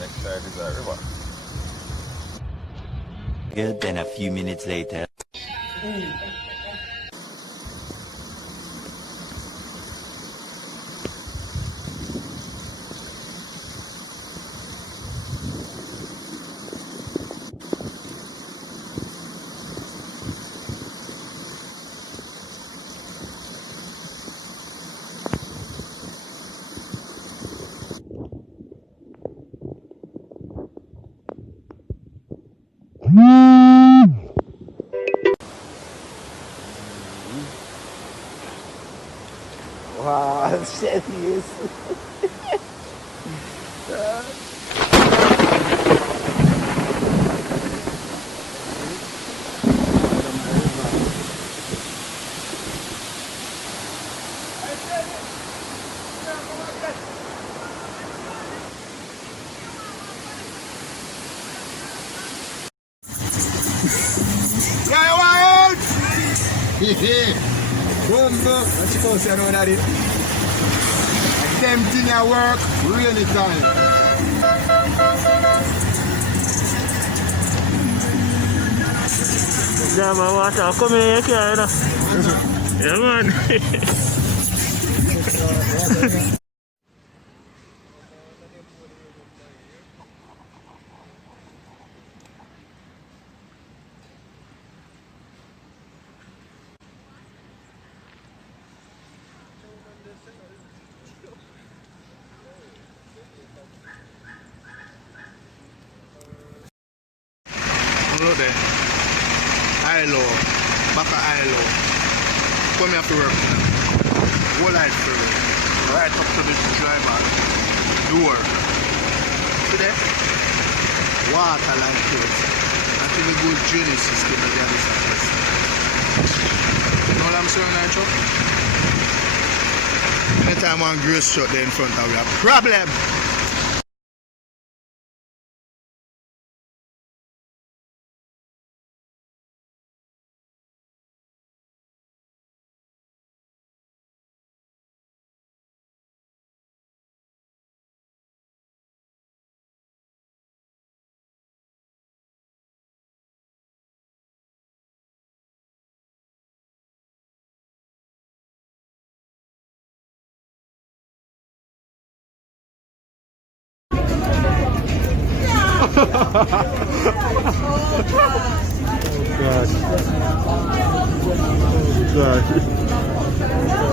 next side is a river. Then a few minutes later. Wow, serious. Yeah, wild! Bumbo, what you call know that it? Them thing at work, really time. Yeah, man, water. Come here, you can, you know. Yeah, man. Hello there. ILO, back at ILO. Come here to work. What I for right up to the driver. Do work. See there? Water like this. Until the good drainage system of the other side. You know what I'm saying, Nitro? Anytime one grace shot there in front of you, a problem. God. God.